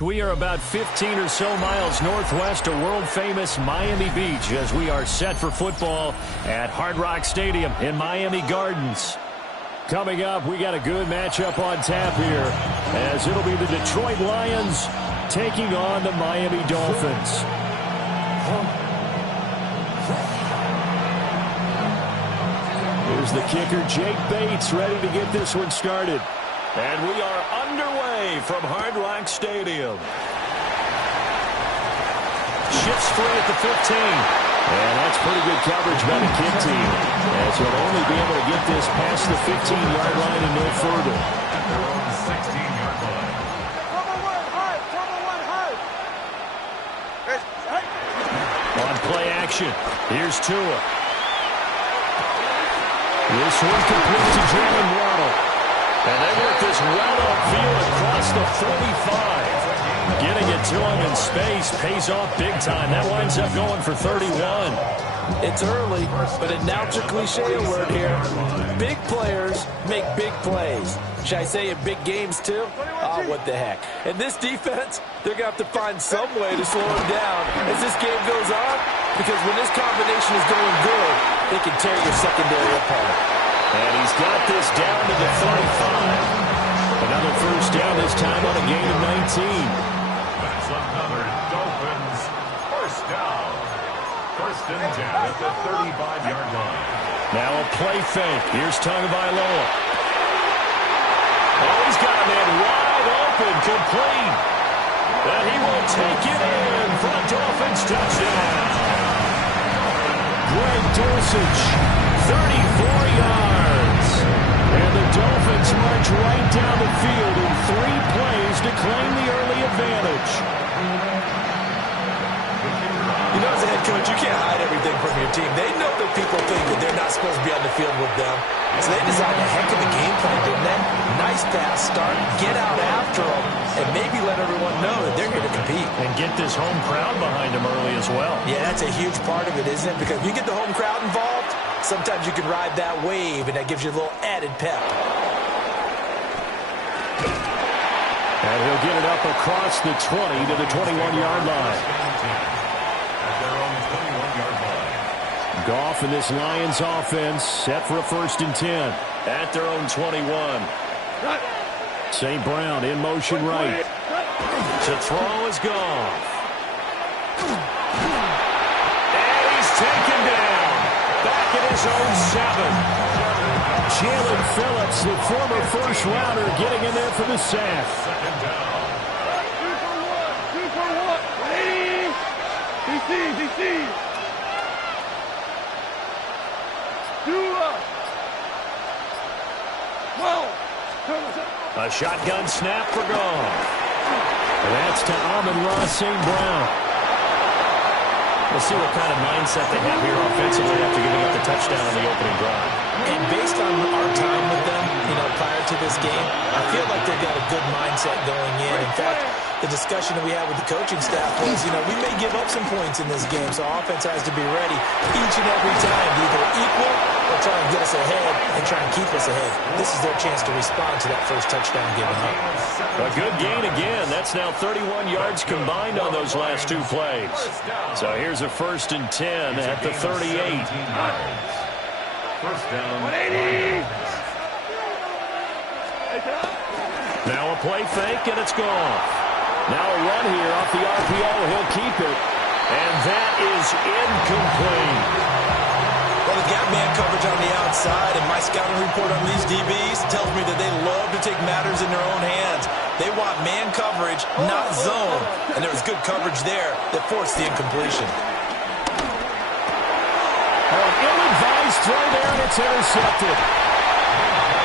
We are about 15 or so miles northwest of world-famous Miami Beach as we are set for football at Hard Rock Stadium in Miami Gardens. Coming up, we got a good matchup on tap here as it'll be the Detroit Lions taking on the Miami Dolphins. Here's the kicker, Jake Bates, ready to get this one started. And we are underway from Hard Rock Stadium. Shifts free at the 15. And that's pretty good coverage by the kick team, as he'll only be able to get this past the 15-yard line and no further. 16-yard line. On play action, here's Tua. This one complete to Jalen Waddle. And they work this well upfield across the 45. Getting it to him in space pays off big time. That winds up going for 31. It's early, but announcer cliche alert here. Big players make big plays. Should I say in big games too? Oh, what the heck. And this defense, they're going to have to find some way to slow him down as this game goes on, because when this combination is going good, they can tear your secondary apart. And he's got this down to the 35. Another first down, this time on a gain of 19. That's another Dolphins first down. First and 10 at the 35-yard line. Now a play fake. Here's Tagovailoa. Oh, he's got a man wide open, complete. And he will take it in for a Dolphins touchdown. Greg Dulcich, 34 yards. And the Dolphins march right down the field in 3 plays to claim the early advantage. You know, as a head coach, you can't hide everything from your team. They know that people think that they're not supposed to be on the field with them. So they designed a heck of a game plan, didn't they? Nice pass start, get out after them, and maybe let everyone know that they're here to compete. And get this home crowd behind them early as well. Yeah, that's a huge part of it, isn't it? Because if you get the home crowd involved, sometimes you can ride that wave, and that gives you a little added pep. And he'll get it up across the 20 to the 21-yard line. Goff and this Lions offense set for a first and 10 at their own 21. St. Brown in motion right. To throw is Goff. And he's taken down. Back at his own 7. Jalen Phillips, the former first rounder, getting in there for the sack. Second down. 2 for 1. DC. A shotgun snap for Goff. And that's to Amon-Ra St. Brown. We'll see what kind of mindset they have here offensively after giving up the touchdown on the opening drive. And based on our time with them, prior to this game, I feel like they've got a good mindset going in. In fact, the discussion that we had with the coaching staff was, we may give up some points in this game, so offense has to be ready each and every time to either equal or try and get us ahead and try and keep us ahead. This is their chance to respond to that first touchdown given up. A good gain again. That's now 31 yards combined on those last 2 plays. So here's a first and 10 at the 38. First down. 180. Now a play fake, and it's gone. Now a run here off the RPO. He'll keep it. And that is incomplete. Well, the gap man coverage on the outside, and my scouting report on these DBs tells me that they love to take matters in their own hands. They want man coverage, not zone. And there was good coverage there that forced the incompletion. An ill-advised throw there, and it's intercepted.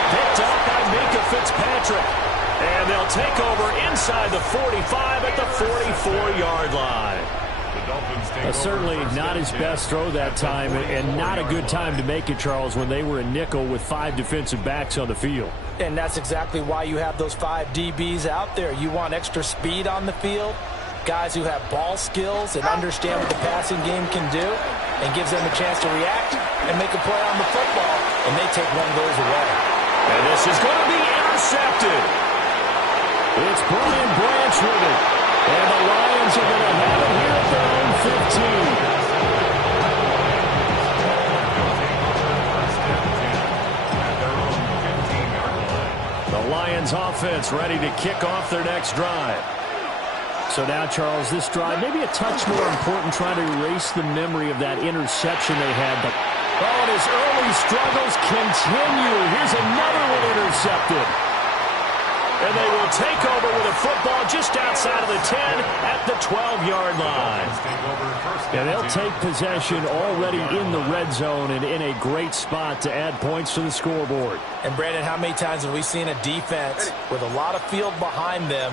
Picked up by Minka Fitzpatrick. And they'll take over inside the 45 at the 44-yard line. Certainly not his best throw that time, and not a good time to make it, Charles, when they were in nickel with 5 defensive backs on the field. And that's exactly why you have those 5 DBs out there. You want extra speed on the field, guys who have ball skills and understand what the passing game can do, and gives them a chance to react and make a play on the football, and they take one of those away. And this is going to be intercepted. It's Brian Branch with it. Lions offense ready to kick off their next drive. So now, Charles, this drive maybe a touch more important, trying to erase the memory of that interception they had. But and his early struggles continue. Here's another one intercepted. And they will take over with a football just outside of the 10 at the 12-yard line. And they'll take possession already in the red zone and in a great spot to add points to the scoreboard. And, Brandon, how many times have we seen a defense with a lot of field behind them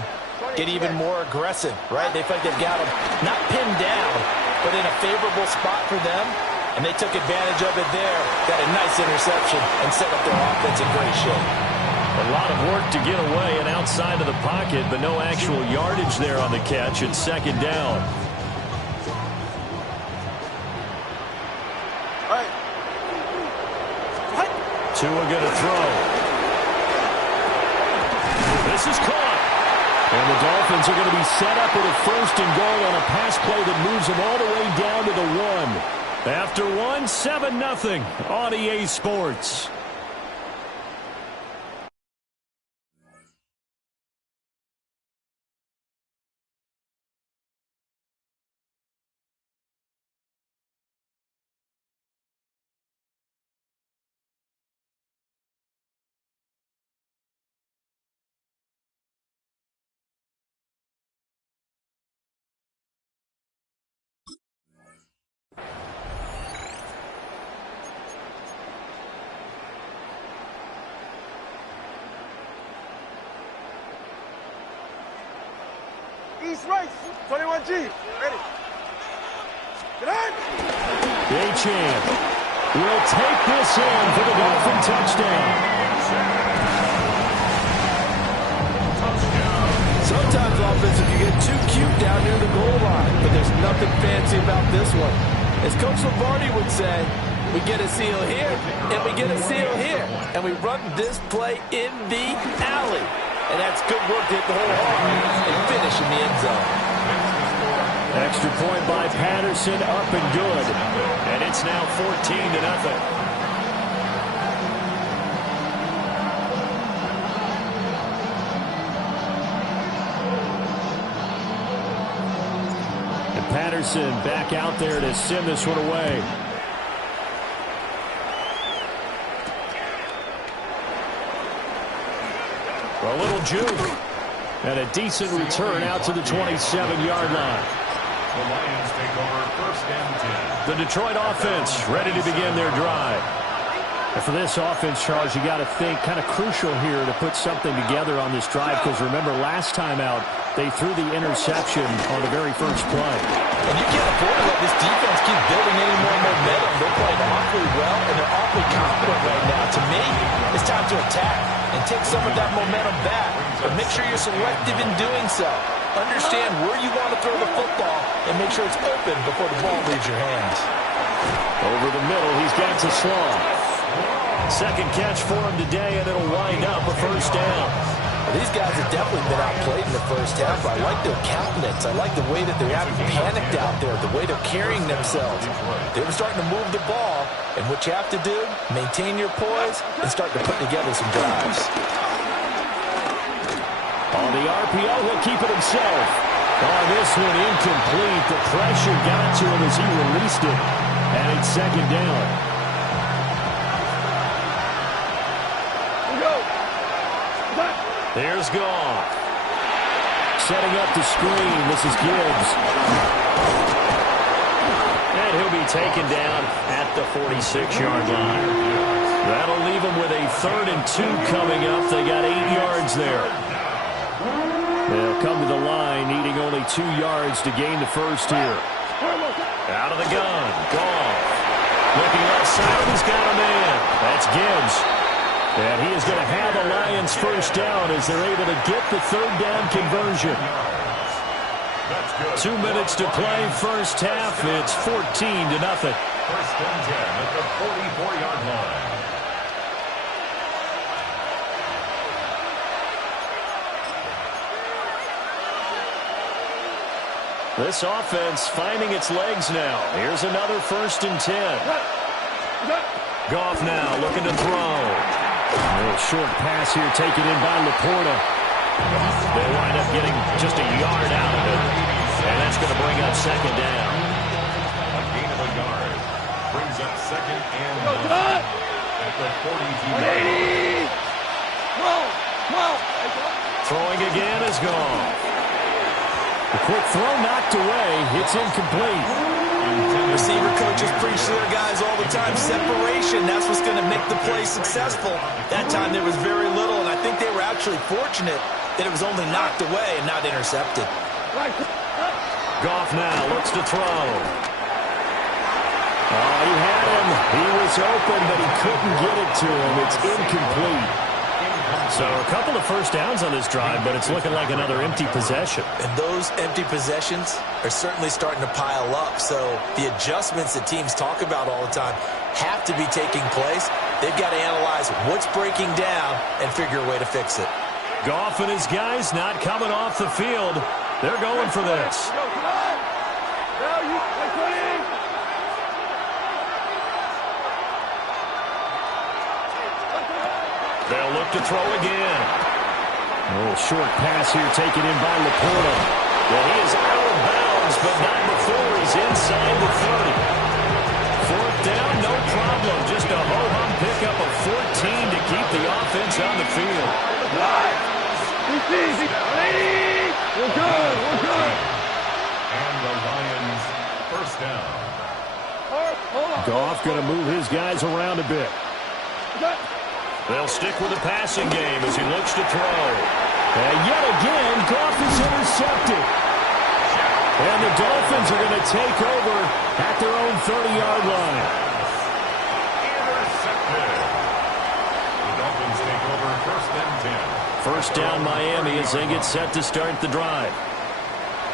get even more aggressive, right? They feel like they've got them not pinned down, but in a favorable spot for them. And they took advantage of it there. Got a nice interception and set up their offense in great shape. A lot of work to get away and outside of the pocket, but no actual yardage there on the catch. It's second down. Tua going to throw. This is caught. And the Dolphins are going to be set up with a first and goal on a pass play that moves them all the way down to the 1. After 1, 7-0 on EA Sports. East right, 21G. Ready. Get on. Achane will take this in for the Dolphin touchdown. Sometimes offensive you get too cute down near the goal line, but there's nothing fancy about this one. As Coach Lombardi would say, we get a seal here, and we get a seal here, and we run this play in the alley. And that's good work to hit the hole hard and finish in the end zone. Extra point by Patterson, up and good. And it's now 14-0. And Patterson back out there to send this one away. A little juke. And a decent return out to the 27-yard line. The Lions take over first and 10. The Detroit offense ready to begin their drive. And for this offense, Charles, you got to think kind of crucial here to put something together on this drive, because remember last time out they threw the interception on the very first play. And you can't afford to let this defense keep building any more momentum. They're playing awfully well, and they're awfully confident right now. To me, it's time to attack and take some of that momentum back. But make sure you're selective in doing so. Understand where you want to throw the football and make sure it's open before the ball leaves your hands. Over the middle, he's got to Slaw. Second catch for him today, and it'll wind up a first down. These guys have definitely been outplayed in the first half. I like their countenance. I like the way that they're having panicked out there, the way they're carrying themselves. They're starting to move the ball, and what you have to do, maintain your poise and start to put together some drives. On the RPO, he'll keep it himself. On this one, incomplete. The pressure got to him as he released it, and it's second down. There's Goff. Setting up the screen. This is Gibbs. And he'll be taken down at the 46-yard line. That'll leave them with a 3rd and 2 coming up. They got 8 yards there. They'll come to the line, needing only 2 yards to gain the first here. Out of the gun. Goff. Looking outside. He's got a man. That's Gibbs. And he is going to have the Lions first down as they're able to get the 3rd down conversion. 2 minutes to play first half. It's 14-0. First and 10 at the 44-yard line. This offense finding its legs now. Here's another first and 10. Goff now looking to throw. A little short pass here taken in by Laporta. They'll wind up getting just a yard out of it. And that's going to bring up second down. A gain of a yard brings up second and 9 at the 42-yard line. Throwing again is gone. The quick throw knocked away. It's incomplete. Receiver coaches preach to their guys all the time. Separation, that's what's going to make the play successful. That time there was very little, and I think they were actually fortunate that it was only knocked away and not intercepted. Goff now looks to throw. Oh, he had him. He was open, but he couldn't get it to him. It's incomplete. So a couple of first downs on this drive, but it's looking like another empty possession. And those empty possessions are certainly starting to pile up. So the adjustments that teams talk about all the time have to be taking place. They've got to analyze what's breaking down and figure a way to fix it. Goff and his guys not coming off the field. They're going for this. They'll look to throw again. A little short pass here taken in by Laporta. Well, he is out of bounds, but not before he's inside the 30. Fourth down, no problem. Just a ho-hum pickup of 14 to keep the offense on the field. Easy. We're good. And the Lions first down. Goff going to move his guys around a bit. They'll stick with the passing game as he looks to throw. And yet again, Goff is intercepted. And the Dolphins are going to take over at their own 30-yard line. Intercepted. The Dolphins take over first and 10. First down Miami as they get set to start the drive.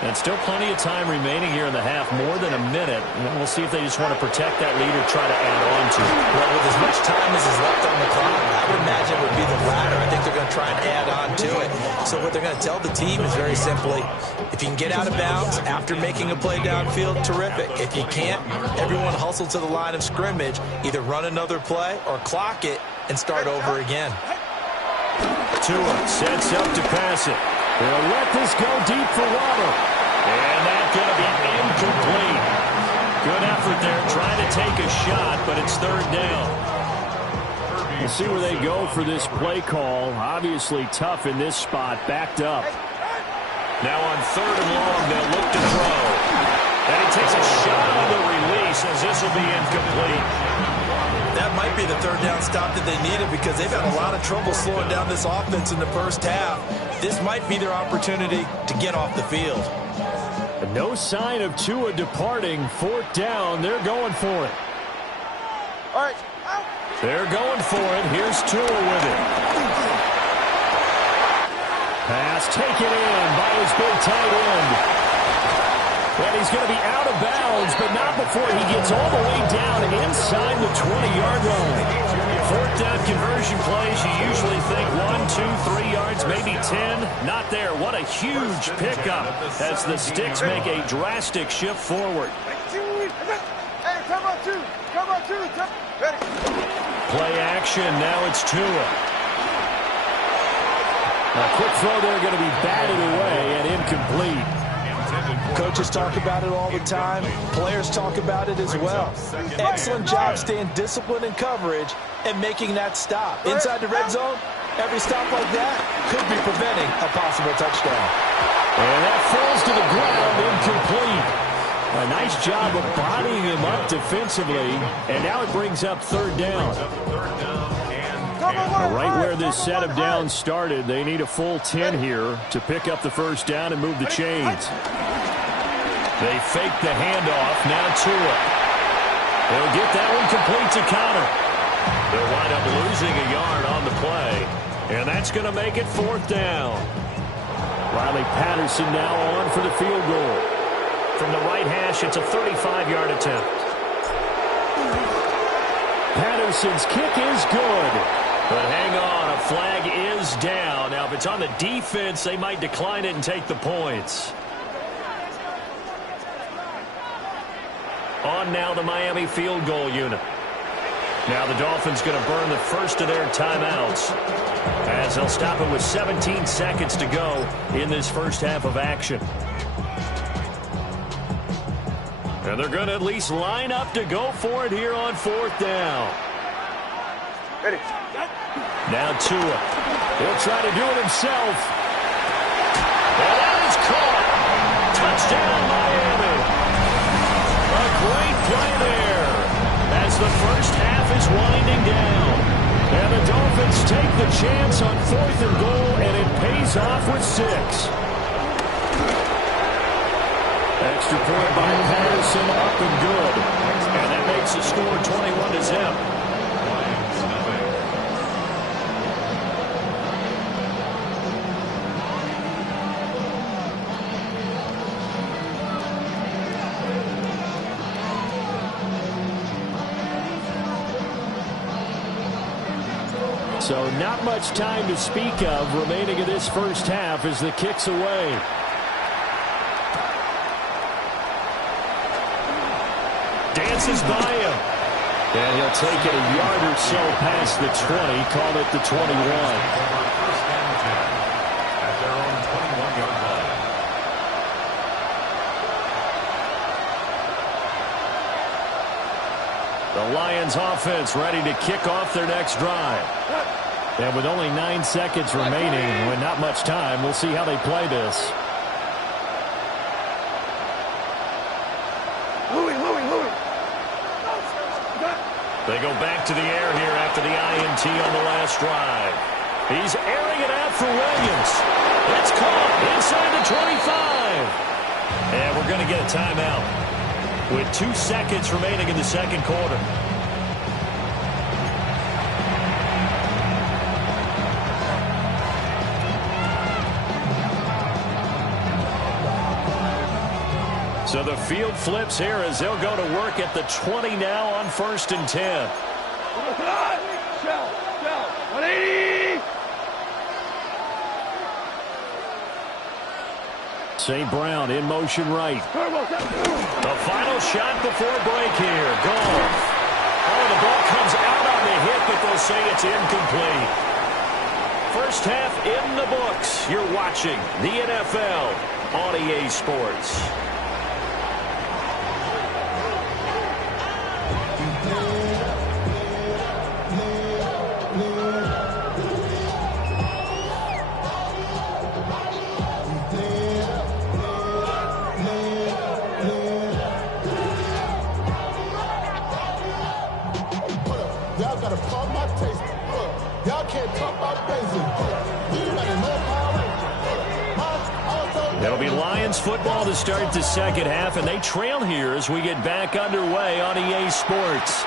And still plenty of time remaining here in the half, more than a minute. And we'll see if they just want to protect that lead or try to add on to it. Well, with as much time as is left on the clock, I would imagine it would be the latter. I think they're going to try and add on to it. So what they're going to tell the team is very simply, if you can get out of bounds after making a play downfield, terrific. If you can't, everyone hustle to the line of scrimmage, either run another play or clock it and start over again. Tua sets up to pass it. They'll let this go deep for Waddle. And that's going to be incomplete. Good effort there trying to take a shot, but it's third down. We'll see where they go for this play call. Obviously tough in this spot, backed up. Now on third and long, they'll look to throw. And he takes a shot on the release as this will be incomplete. That might be the third down stop that they needed because they've had a lot of trouble slowing down this offense in the first half. This might be their opportunity to get off the field. No sign of Tua departing. Fourth down, they're going for it. All right. They're going for it. Here's Tua with it. Pass taken in by his big tight end. And he's going to be out of bounds, but not before he gets all the way down inside the 20-yard line. Fourth down conversion plays, you usually think 1, 2, 3 yards, maybe 10. Not there. What a huge pickup as the Sticks make a drastic shift forward. Hey, come on, two. Ready. Play action. Now it's Tua. A quick throw there going to be batted away and incomplete. Coaches talk about it all the time. Players talk about it as well. Excellent job staying disciplined in coverage and making that stop. Inside the red zone, every stop like that could be preventing a possible touchdown. And that falls to the ground, incomplete. A nice job of bodying him up defensively. And now it brings up third down. Right where this set of downs started, they need a full 10 here to pick up the first down and move the chains. They fake the handoff. Now Tua. They'll get that one complete to Connor. They'll wind up losing a yard on the play. And that's going to make it fourth down. Riley Patterson now on for the field goal. From the right hash, it's a 35-yard attempt. Patterson's kick is good. But hang on, a flag is down. Now, if it's on the defense, they might decline it and take the points. On now the Miami field goal unit. Now the Dolphins going to burn the first of their timeouts as they'll stop it with 17 seconds to go in this first half of action. And they're going to at least line up to go for it here on fourth down. Ready. Now Tua. He'll try to do it himself. And that is caught. Touchdown, Miami. A great play there as the first half is winding down. And the Dolphins take the chance on fourth and goal, and it pays off with 6. Extra point by Patterson, up and good. And that makes the score 21-0. So not much time to speak of remaining in this first half as the kick's away. Dances by him. And he'll take it a yard or so past the 20, call it the 21. First and 10 at their own 21-yard line. The Lions offense ready to kick off their next drive. And with only 9 seconds remaining, with not much time, we'll see how they play this. They go back to the air here after the INT on the last drive. He's airing it out for Williams. It's caught inside the 25. And we're going to get a timeout with 2 seconds remaining in the second quarter. So the field flips here as they'll go to work at the 20 now on first and 10. Shell. 180. St. Brown in motion right. The final shot before break here. Goal. Oh, the ball comes out on the hit, but they'll say it's incomplete. First half in the books. You're watching the NFL on EA Sports. It'll be Lions football to start the second half, and they trail here as we get back underway on EA Sports.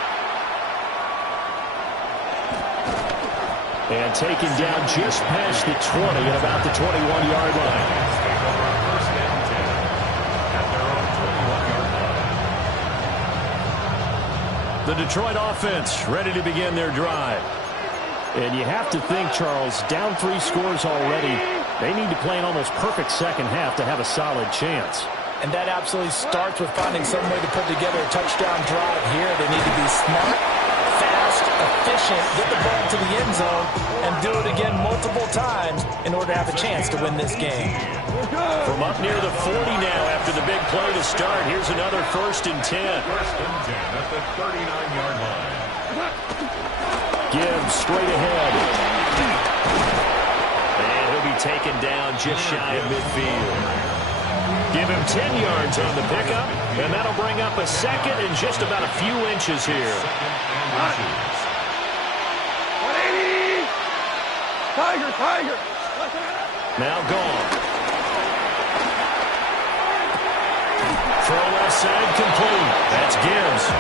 And taken down just past the 20 at about the 21-yard line. First and 10 at their own 21-yard line. The Detroit offense ready to begin their drive. And you have to think, Charles, down 3 scores already. They need to play an almost perfect second half to have a solid chance. And that absolutely starts with finding some way to put together a touchdown drive here. They need to be smart, fast, efficient, get the ball to the end zone, and do it again multiple times in order to have a chance to win this game. From up near the 40 now after the big play to start, here's another first and 10. First and 10 at the 39-yard line. Gibbs straight ahead. And he'll be taken down just shy of midfield. Give him 10 yards on the pickup, and that'll bring up a second and just about a few inches here. 180. Tiger. Now gone. Throw left side complete. That's Gibbs.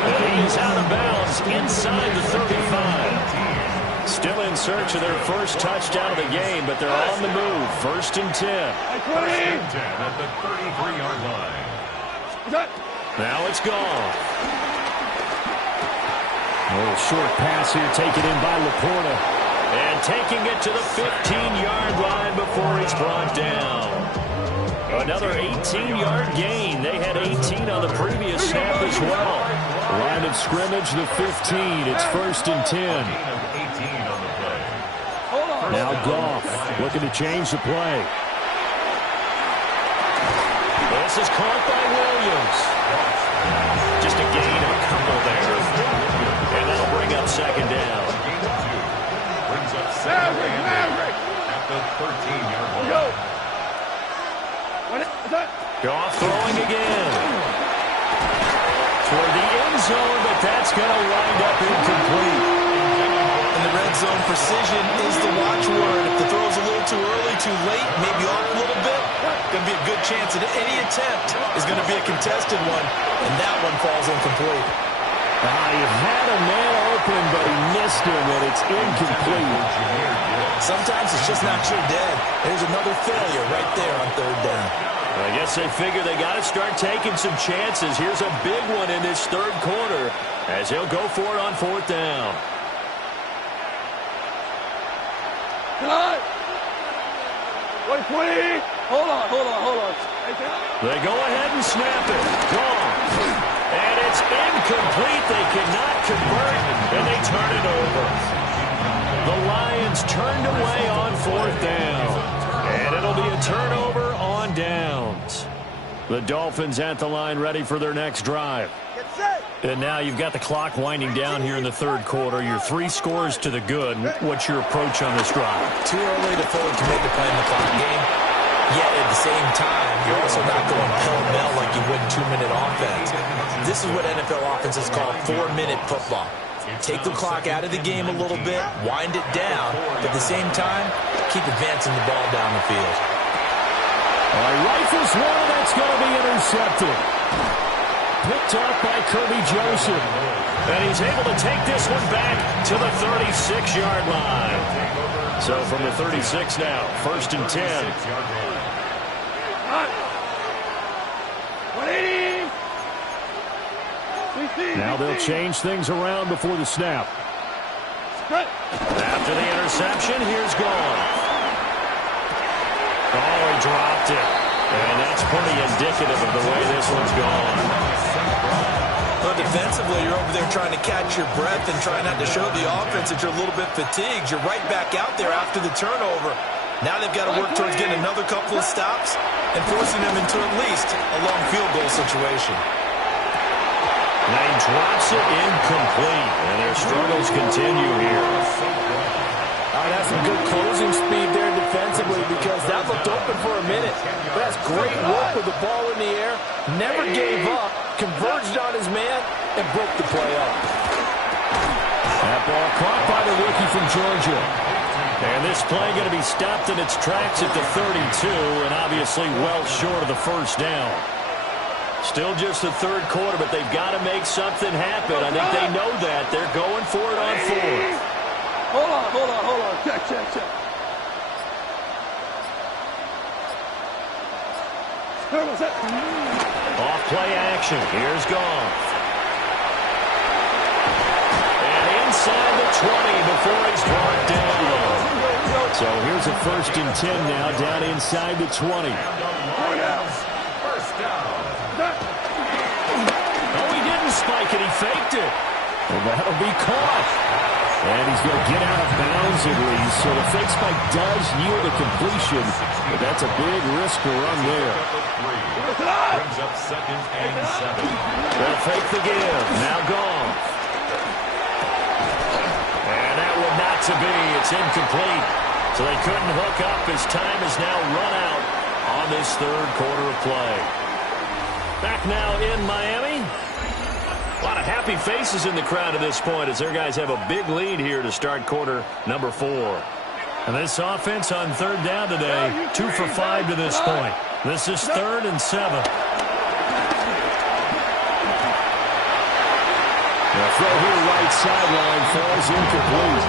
And he is out of bounds inside the 35. Still in search of their first touchdown of the game, but they're on the move. First and 10. First and 10 at the 33-yard line. Now it's gone. A little short pass here taken in by Laporta. And taking it to the 15-yard line before he's brought down. Another 18-yard gain. They had 18 on the previous snap as well. Line of scrimmage, the 15. It's 1st and 10. Now Goff looking to change the play. This is caught by Williams. Just a gain of a couple there. And that'll bring up 2nd down. Brings up 2nd Maverick at the 13-yard line. Goff throwing again. Toward the end zone, but that's going to wind up incomplete. And the red zone precision is the watchword. If the throw's a little too early, too late, maybe off a little bit, going to be a good chance that any attempt is going to be a contested one, and that one falls incomplete. You've had a man open, but he missed him, and it's incomplete. Sometimes it's just not your dead. There's another failure right there on 3rd down. I guess they figure they got to start taking some chances. Here's a big one in this 3rd quarter as he'll go for it on 4th down. Tonight. 120. Hold on. They go ahead and snap it. Gone. And it's incomplete. They cannot convert, and they turn it over. The Lions turned away on 4th down. And it'll be a turnover on downs. The Dolphins at the line ready for their next drive. And now you've got the clock winding down here in the 3rd quarter. You're 3 scores to the good. What's your approach on this drive? Too early to fully commit to playing the clock game. Yet at the same time, you're also not going pell-mell like you would in 2-minute offense. This is what NFL offenses call 4-minute football. Take the clock out of the game a little bit, wind it down, but at the same time, keep advancing the ball down the field. Rifles one, that's going to be intercepted. Picked off by Kirby Joseph. And he's able to take this one back to the 36-yard line. So from the 36 now, 1st and 10. 180. Now they'll change things around before the snap. After the interception, here's Goff. Oh, he dropped it. And that's pretty indicative of the way this one's gone. Well, defensively, you're over there trying to catch your breath and try not to show the offense that you're a little bit fatigued. You're right back out there after the turnover. Now they've got to work towards getting another couple of stops and forcing them into at least a long field goal situation. And he drops it incomplete. And their struggles continue here. That's some good closing speed there defensively because that looked open for a minute. But that's great work with the ball in the air. Never gave up, converged on his man, and broke the play up. That ball caught by the rookie from Georgia. And this play going to be stopped in its tracks at the 32, and obviously well short of the 1st down. Still just the 3rd quarter, but they've got to make something happen. I think they know that. They're going for it on 4th. Hold on. Check. Off play action. Here's Goff. And inside the 20 before he's brought down. So here's a 1st and 10 now down inside the 20. First down. No, he didn't spike it. He faked it. And that'll be caught. And he's going to get out of bounds at least. So the fake spike does yield a completion. But that's a big risk to run there. Brings up 2nd and 7. They'll fake the give. Now Goff. And that one not to be. It's incomplete. So they couldn't hook up. His time is now run out on this 3rd quarter of play. Back now in Miami. A lot of happy faces in the crowd at this point as their guys have a big lead here to start quarter number 4. And this offense on 3rd down today, 2 for 5 to this point. This is 3rd and 7. The throw here right sideline falls incomplete.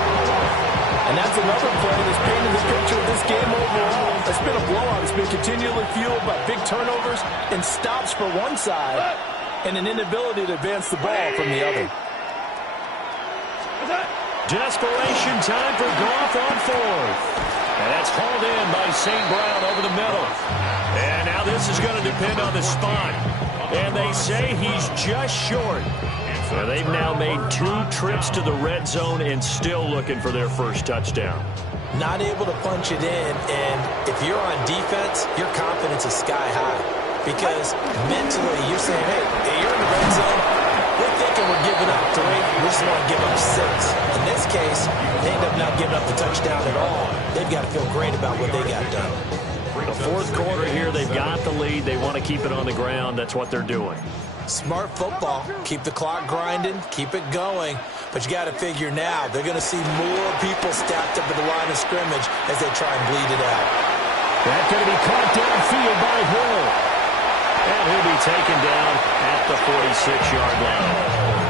And that's another play that's painted the picture of this game overall. It's been a blowout. It's been continually fueled by big turnovers and stops for one side and an inability to advance the ball from the other. Desperation time for Goff on 4th. And that's hauled in by St. Brown over the middle. And now this is going to depend on the spot. And they say he's just short. Well, they've now made 2 trips to the red zone and still looking for their first touchdown. Not able to punch it in, and if you're on defense, your confidence is sky high. Because mentally, you're saying, hey, you're in the red zone. We're thinking we're giving up 3. We just want to give up 6. In this case, they end up not giving up the touchdown at all. They've got to feel great about what they got done. The fourth quarter here, they've got the lead. They want to keep it on the ground. That's what they're doing. Smart football. Keep the clock grinding. Keep it going. But you got to figure now, they're going to see more people stacked up at the line of scrimmage as they try and bleed it out. That's going to be caught downfield by Hill. And he'll be taken down at the 46-yard line.